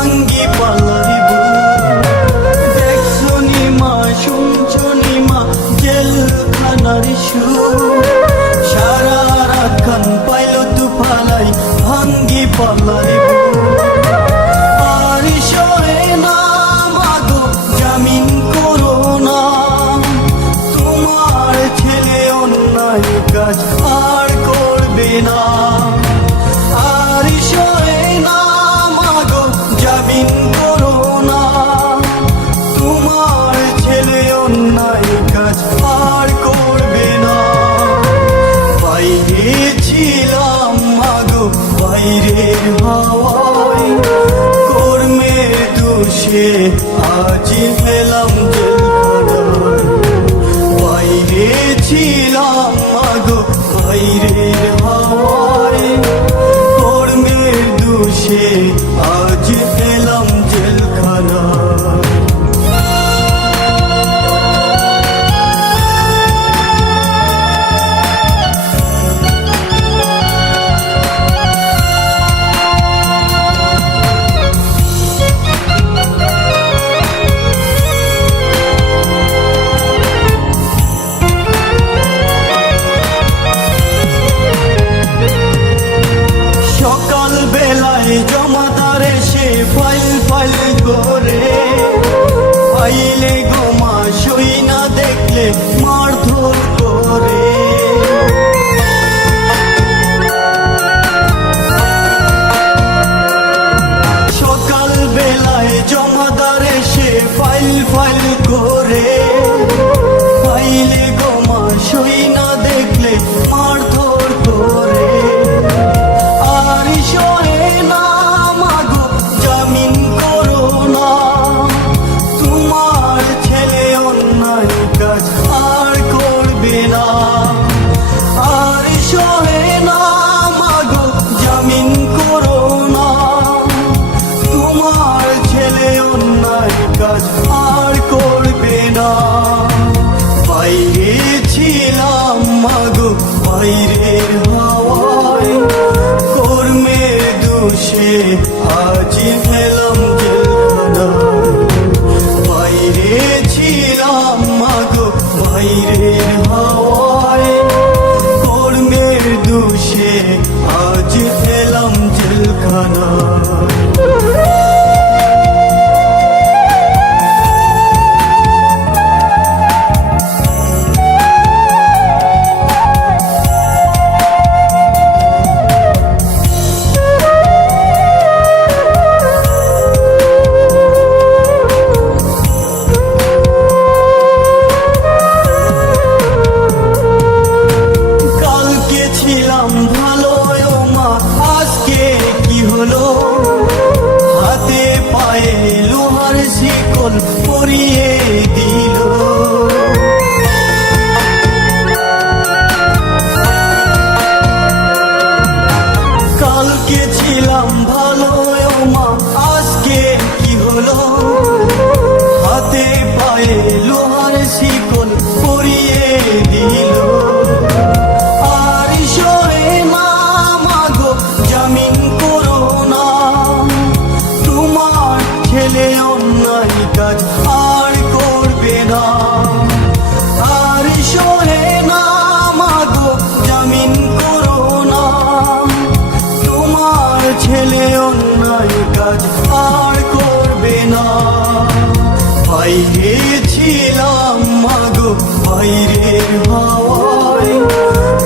ভাঙ্গি পাল্লারি দেখছো নি মা শুনছো নি মা জেলখানার সুর সারা রাত খান পাইল তু ফালাই ভাঙ্গি পাল্লারি আর সয়ে না মাগো জামিন করো না তোমার ছেলে অন্যায় কাজ আর করবে না আর সয়ে না মাগো জামিন করো না তোমার ছেলে অন্যায় কাজ আর করবে না বাইরে ছিলাম মাগো বাইরের হাওয়ায় কর্মের দোষে আজ পেলাম জেলখানায় বাইরে ছিলাম মাগো বাইরের হাওয়ায় কর্মের দোষে আজ পেলাম জেলখানায় জমাদার এসে ফাইল ফাইল করে আইলে গোমা সই না দেখলে মারধর করে সকাল বেলায় জমাদার এসে ফাইল ফাইল করে আইলে গোমা সই না দেখলে মারধর করে আর সয়ে না মাগো জামিন করো না তোমার ছেলে অন্যায় কাজ আর করবে না আর সয়ে না মাগো জামিন করো না তোমার ছেলে অন্যায় কাজ আর করবে না বাইরে ছিলাম মাগো বাইরের হাওয়ায় কর্মের দোষে আজ পেলাম জেলখানায় বাইরে ছিলাম মাগো বাইরের হাওয়ায় কর্মের দোষে আজ পেলাম জেলখানায় ভালো মা আজকে কি হলো হাতে পায়ে লোহার শিকল পরিয়ে দিল কালকে ছিলাম ভালো মা আজকে কি হলো হাতে পায়ে লোহার শিকল পরিয়ে দিল জামিন করো না তোমার ছেলে অন্যায় কাজ আর করবে না আর সহে না মাগো জামিন করো না তোমার ছেলে অন্যায় কাজ আর করবে না বাইরে ছিলাম মাগো বাইরের হাওয়ায়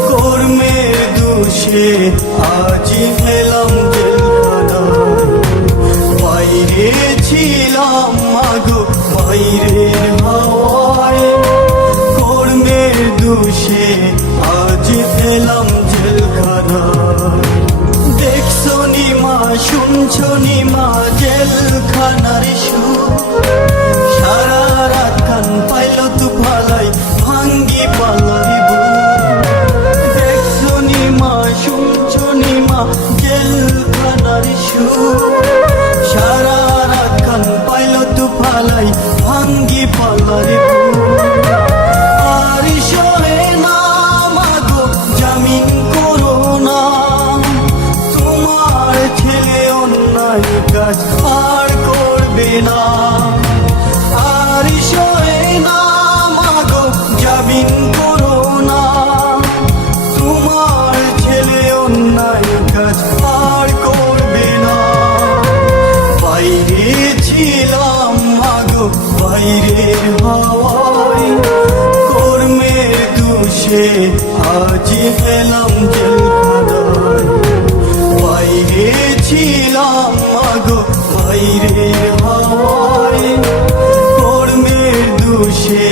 কর্মের দোষে আজ পেলাম জেলখানায় বাইরে ছিলাম মাগো বাইরের হাওয়ায় কর্মের দোষে আজ পেলাম জেলখানায় দেখছো নি মা শুনছো নি মা জেলখানার সুর সারা রাত খান পাইল তু ফালাই ভাঙ্গি পাল্লারি দেখছো নি মা শুনছো নি মা জেলখানার সুর সারা রাত খান পাইল তু ফালাই ভাঙ্গি পাল্লারি আর সয়ে না মাগো জামিন করো না তোমার ছেলে অন্যায় কাজ আর করবে না আর সয়ে না মাগো জামিন করো না তোমার ছেলে অন্যায় কাজ আর করবে না বাইরে ছিলাম মাগো বাইরের হাওয়ায় কর্মের দোষে আজ এলাম জেলখানায় বাইরে ছিলাম মাগো বাইরের হাওয়ায় কর্মের দোষে